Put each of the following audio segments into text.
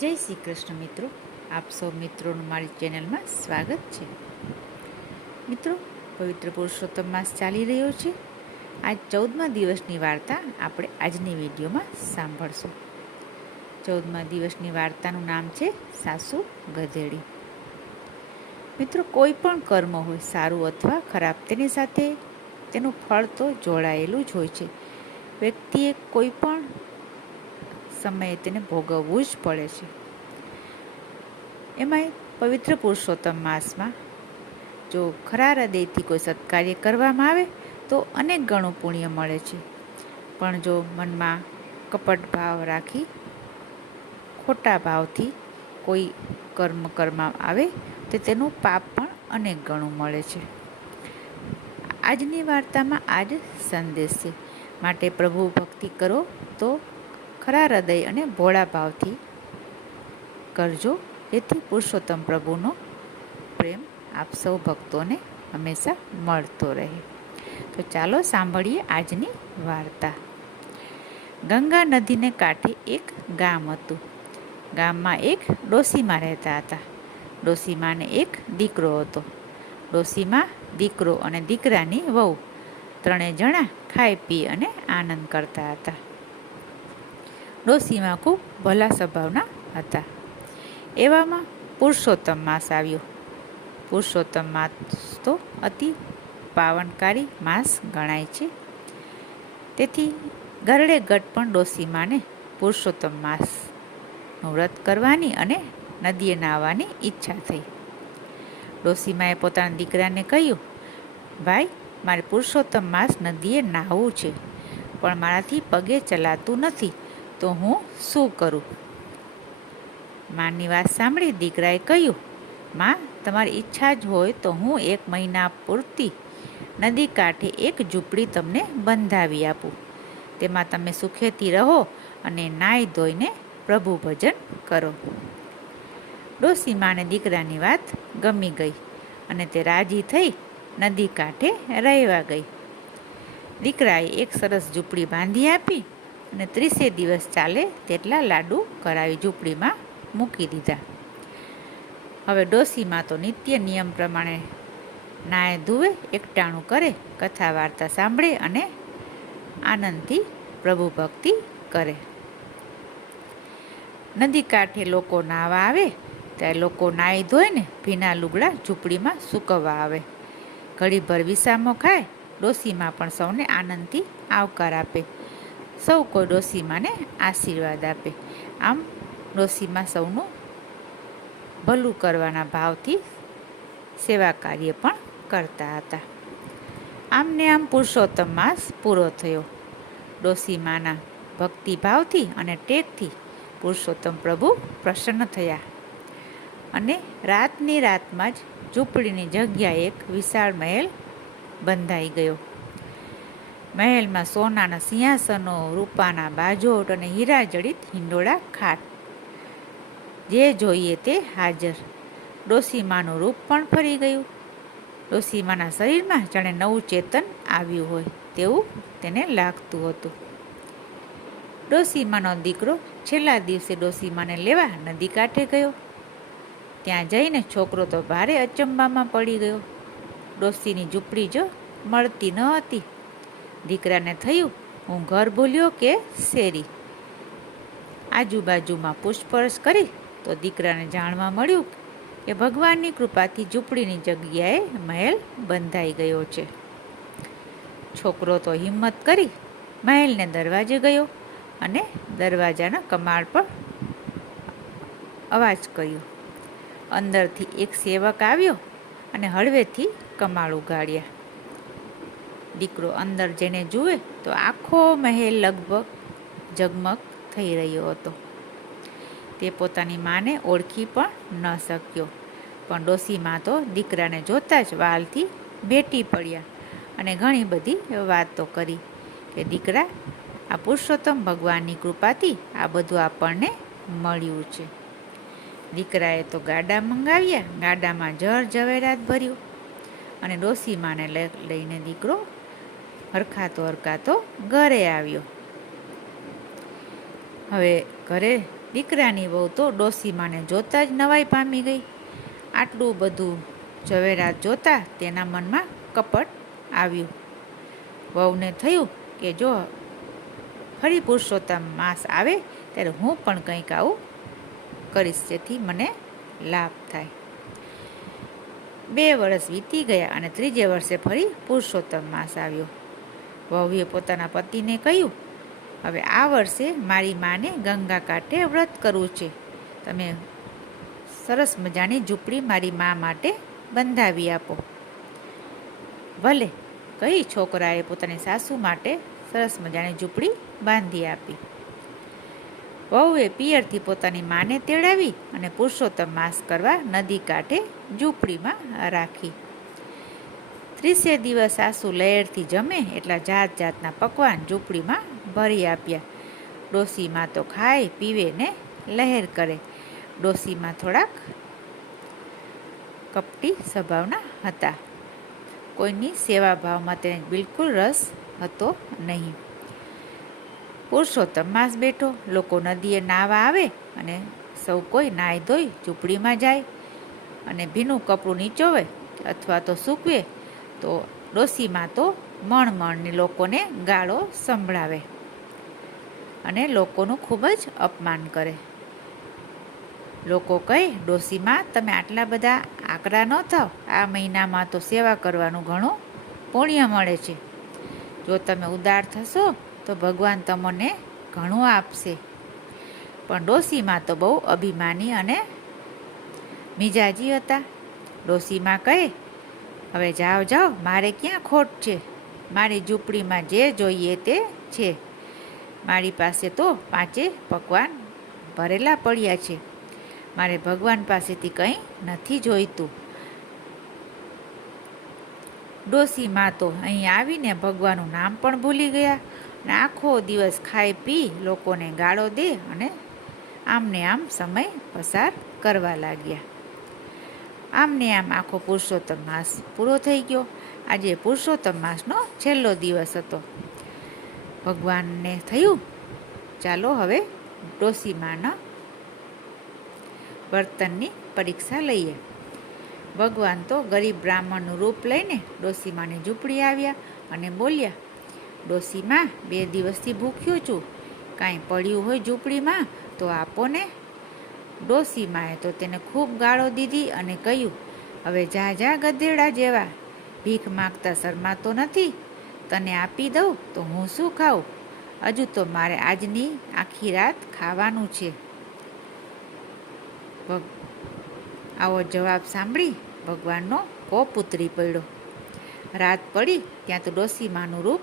જય શ્રી કૃષ્ણ મિત્રો, આપ સૌ મિત્રોનું મારી ચેનલમાં સ્વાગત છે. મિત્રો, પવિત્ર પુરુષોત્તમ માસ ચાલી રહ્યો છે. આજ 14મા દિવસની વાર્તા આપણે આજની વિડીયોમાં સાંભળશું. 14મા દિવસની વાર્તાનું નામ છે સાસુ ગધેડી. મિત્રો, કોઈ પણ કર્મ હોય, સારું અથવા ખરાબ, તેની સાથે તેનું ફળ તો જોડાયેલું જ હોય છે. વ્યક્તિએ કોઈ પણ સમયે તેને ભોગવવું જ પડે છે. એમાંય પવિત્ર પુરુષોત્તમ માસમાં જો ખરા હૃદયથી કોઈ સત્કાર્ય કરવામાં આવે તો અનેક ગણું પુણ્ય મળે છે. પણ જો મનમાં કપટ ભાવ રાખી ખોટા ભાવથી કોઈ કર્મ કરવામાં આવે તો તેનું પાપ પણ અનેક ગણું મળે છે. આજની વાર્તામાં આ જ સંદેશ છે. માટે પ્રભુ ભક્તિ કરો તો ખરા હૃદય અને ભોળા ભાવથી કરજો, જેથી પુરુષોત્તમ પ્રભુનો પ્રેમ આપ સૌ ભક્તોને હંમેશા મળતો રહે. તો ચાલો સાંભળીએ આજની વાર્તા. ગંગા નદીને કાંઠે એક ગામ હતું. ગામમાં એક ડોસીમા રહેતા હતા. ડોસીમાને એક દીકરો હતો. ડોસીમા, દીકરો અને દીકરાની વહુ ત્રણેય જણા ખાઈ પી અને આનંદ કરતા હતા. ડોસીમા ખૂબ ભલા સ્વભાવના હતા. એવામાં પુરુષોત્તમ માસ આવ્યો. પુરુષોત્તમ માસ તો અતિ પાવનકારી માસ ગણાય છે. તેથી ગરડે ગટ પણ ડોસીમાને પુરુષોત્તમ માસનું વ્રત કરવાની અને નદીએ નાહવાની ઈચ્છા થઈ. ડોસીમાએ પોતાના દીકરાને કહ્યું, ભાઈ, મારે પુરુષોત્તમ માસ નદીએ નાહવું છે, પણ મારાથી પગે ચલાતું નથી, તો હું શું કરું? માની વાત સાંભળી દીકરાએ કહ્યું, માં, તમારી ઈચ્છા જ હોય તો હું 1 મહિના પૂરતી નદી કાંઠે એક ઝૂંપડી તમને બંધાવી આપું. તેમાં તમે સુખેથી રહો અને નાહી ધોઈને પ્રભુ ભજન કરો. ડોસીમાને દીકરાની વાત ગમી ગઈ અને તે રાજી થઈ નદી કાંઠે રહેવા ગઈ. દીકરાએ એક સરસ ઝૂંપડી બાંધી આપી અને 30 દિવસ ચાલે તેટલા લાડુ કરાવી ઝૂંપડીમાં મૂકી દીધા. હવે ડોસીમા તો નિત્ય નિયમ પ્રમાણે નાય ધુવે, એકટાણું કરે, કથા વાર્તા સાંભળે અને આનંદથી પ્રભુ ભક્તિ કરે. નદી કાંઠે લોકો નાહવા આવે ત્યારે લોકો નાહી ધોઈને ભીના લુગડા ઝૂંપડીમાં સૂકવવા આવે. ઘડીભર વિસામો ખાય. ડોસીમા પણ સૌને આનંદથી આવકાર આપે. સૌ કોઈ ડોસીમાને આશીર્વાદ આપે. આમ ડોસીમા સૌનું ભલું કરવાના ભાવથી સેવા કાર્ય પણ કરતા હતા. આમને આમ પુરુષોત્તમ માસ પૂરો થયો. ડોસીમાના ભક્તિભાવથી અને ટેકથી પુરુષોત્તમ પ્રભુ પ્રસન્ન થયા અને રાતની રાતમાં જ ઝૂંપડીની જગ્યાએ એક વિશાળ મહેલ બંધાઈ ગયો. મહેલમાં સોનાના સિંહાસનો, રૂપાના બાજોટ અને હીરા જડિત હિંડોળા ખાટ, જે જોઈએ તે હાજર. ડોસીમાનું રૂપ પણ ફરી ગયું. ડોસીમાના શરીરમાં જાણે નવું ચેતન આવ્યું હોય તેવું તેને લાગતું હતું. ડોસીમાનો દીકરો છેલ્લા દિવસે ડોસીમાને લેવા નદી કાંઠે ગયો. ત્યાં જઈને છોકરો તો ભારે અચંબામાં પડી ગયો. ડોસીની ઝૂંપડી જો મળતી ન હતી. દીકરાને થયું, હું ઘર ભૂલ્યો કે શેરી. આજુબાજુમાં પૂછપરછ કરી તો દીકરાને જાણવા મળ્યું કે ભગવાનની કૃપાથી ઝૂંપડીની જગ્યાએ મહેલ બંધાઈ ગયો છે. છોકરો તો હિંમત કરી મહેલને દરવાજે ગયો અને દરવાજાના કમાડ પર અવાજ કર્યો. અંદરથી એક સેવક આવ્યો અને હળવેથી કમાડ ઉગાડ્યા. દીકરો અંદર જઈને જુએ તો આખો મહેલ લગભગ ઝગમગ થઈ રહ્યો હતો. તે પોતાની માને ઓળખી પણ ન શક્યો. પણ ડોસીમા તો દીકરાને જોતાં જ વ્હાલથી ભેટી પડ્યા અને ઘણી બધી વાતો કરી કે દીકરા, આ પુરુષોત્તમ ભગવાનની કૃપાથી આ બધું આપણને મળ્યું છે. દીકરાએ તો ગાડા મંગાવ્યા. ગાડામાં જર ઝવેરાત ભર્યું અને ડોસીમાને લઈને દીકરો હરખાતો હરખાતો ઘરે આવ્યો. હવે ઘરે દીકરાની વહુ તો ડોસીમાને જોતાં જ નવાઈ પામી ગઈ. આટલું બધું ઝવેરાત જોતા તેના મનમાં કપટ આવ્યું. વહુને થયું કે જો ફરી પુરુષોત્તમ માસ આવે ત્યારે હું પણ કંઈક આવું કરીશ, જેથી મને લાભ થાય. 2 વર્ષ વીતી ગયા અને 3જે વર્ષે ફરી પુરુષોત્તમ માસ આવ્યો. વહુએ પોતાના પતિને કહ્યું, હવે આ વર્ષે મારી માને ગંગા કાંઠે વ્રત કરવું છે. તમે સરસ મજાની ઝૂંપડી મારી મા માટે બંધાવી આપો. ભલે, કહી છોકરાએ પોતાની સાસુ માટે સરસ મજાની ઝૂંપડી બાંધી આપી. વહુએ પિયરથી પોતાની માને તેડાવી અને પુરુષોત્તમ માસ કરવા નદી કાંઠે ઝૂંપડીમાં રાખી. 30 દિવસ સાસુ લહેરથી જમે એટલા જાત જાતના પકવાન ઝૂંપડીમાં ભરી આપ્યા. ડોસીમાં તો ખાય પીવે ને લહેર કરે. ડોસીમાં થોડાક કપટી સ્વભાવના હતા. કોઈની સેવાભાવમાં તેને બિલકુલ રસ હતો નહીં. પુરુષોત્તમ માસ બેઠો. લોકો નદીએ નાહવા આવે અને સૌ કોઈ નાહી ધોઈ ઝૂંપડીમાં જાય અને ભીનું કપડું નીચોવે અથવા તો સૂકવે તો ડોસીમાં તો મણની લોકોને ગાળો સંભળાવે અને લોકોનું ખૂબ જ અપમાન કરે. લોકો કહે, ડોસીમાં તમે આટલા બધા આકરા ન થાવ. આ મહિનામાં તો સેવા કરવાનું ઘણું પુણ્ય મળે છે. જો તમે ઉદાર થશો તો ભગવાન તમને ઘણું આપશે. પણ ડોસીમાં તો બહુ અભિમાની અને મિજાજી હતા. ડોસીમાં કહે, હવે જાઓ જાઓ, મારે ક્યાં ખોટ છે. મારી ઝૂંપડીમાં જે જોઈએ તે છે. મારી પાસે તો 5 પકવાન ભરેલા પડ્યા છે. મારે ભગવાન પાસેથી કંઈ નથી જોઈતું. ડોસીમાં તો અહીં આવીને ભગવાનનું નામ પણ ભૂલી ગયા અને આખો દિવસ ખાઈ પી લોકોને ગાળો દે અને આમને આમ સમય પસાર કરવા લાગ્યા. આમને આમ આખો પુરુષોત્તમ માસ પૂરો થઈ ગયો. આજે પુરુષોત્તમ માસનો છેલ્લો દિવસ હતો. ભગવાનને થયું, ચાલો હવે ડોસીમાના વર્તનની પરીક્ષા લઈએ. ભગવાન તો ગરીબ બ્રાહ્મણનું રૂપ લઈને ડોસીમાની ઝૂંપડી આવ્યા અને બોલ્યા, ડોસીમા, 2 દિવસથી ભૂખ્યો છું. કાંઈ પડ્યું હોય ઝૂંપડીમાં તો આપો ને. ડોસીમાએ તો તેને ખૂબ ગાળો દીધી અને કહ્યું, હવે જા જા ગધેડા જેવા, ભીખ માગતા શરમાતો નથી. તને આપી દઉં તો હું શું ખાઉં? હજુ તો મારે આજની આખી રાત ખાવાનું છે. આવો જવાબ સાંભળી ભગવાનનો કોપ ઉતરી પડ્યો. રાત પડી ત્યાં તો ડોસીમાનું રૂપ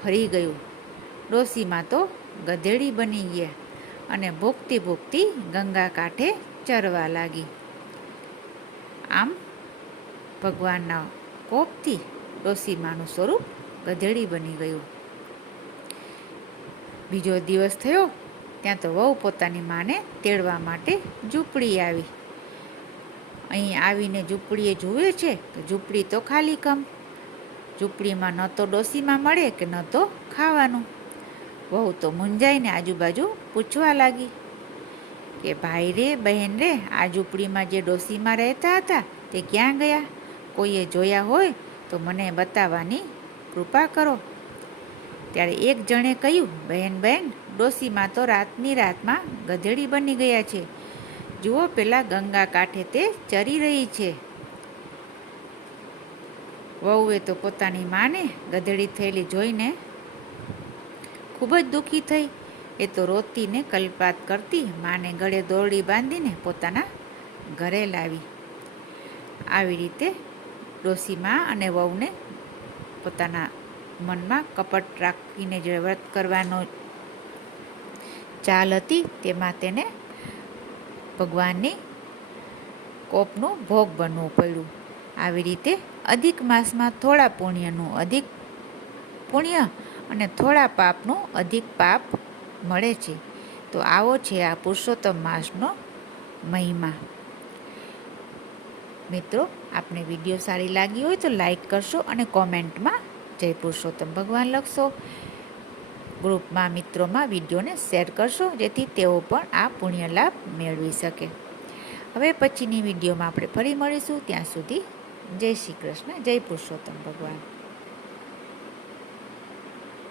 ફરી ગયું. ડોસીમા તો ગધેડી બની ગયા અને ભૂખતી ભૂખતી ગંગા કાંઠે ચરવા લાગી. આમ ભગવાનના કોપથી ડોસીમાનું સ્વરૂપ ગધેડી બની ગયું. બીજો દિવસ થયો ત્યાં તો વહુ પોતાની માને તેડવા માટે ઝૂંપડી આવી. અહીં આવીને ઝૂંપડીએ જુએ છે તો ઝૂંપડી તો ખાલી કમ. ઝૂંપડીમાં ન તો ડોસીમાં મળે કે ન તો ખાવાનું. વહુ તો મૂંઝાઈને આજુબાજુ પૂછવા લાગી કે ભાઈ રે, બહેન રે, આ ઝૂંપડીમાં જે ડોસીમાં રહેતા હતા તે ક્યાં ગયા? કોઈએ જોયા હોય તો મને બતાવવાની કૃપા કરો. ત્યારે એક જણે કહ્યું, બહેન, ડોસીમાં તો રાતની રાતમાં ગધેડી બની ગયા છે. જુઓ, પેલા ગંગા કાંઠે તે ચરી રહી છે. વહુએ તો પોતાની માને ગધેડી થયેલી જોઈને ખૂબ જ દુઃખી થઈ. એ તો રોતી ને કલ્પાત કરતી માને ગળે દોરડી બાંધીને પોતાના ઘરે લાવી. આવી રીતે ડોસીમા અને વહુને પોતાના મનમાં કપટ રાખીને જે વ્રત કરવાનો ચાલ હતી તેમાં તેને ભગવાનની કોપનો ભોગ બનવું પડ્યું. આવી રીતે અધિક માસમાં થોડા પુણ્યનું અધિક પુણ્ય અને થોડા પાપનું અધિક પાપ મળે છે. તો આવો છે આ પુરુષોત્તમ માસનો મહિમા. મિત્રો, આપને વિડીયો સારી લાગી હોય તો લાઈક કરશો અને કોમેન્ટમાં જય પુરુષોત્તમ ભગવાન લખશો. ગ્રુપમાં મિત્રોમાં વિડીયોને શેર કરશો, જેથી તેઓ પણ આ પુણ્ય લાભ મેળવી શકે. હવે પછીની વિડીયોમાં આપણે ફરી મળીશું. ત્યાં સુધી જય શ્રી કૃષ્ણ, જય પુરુષોત્તમ ભગવાન.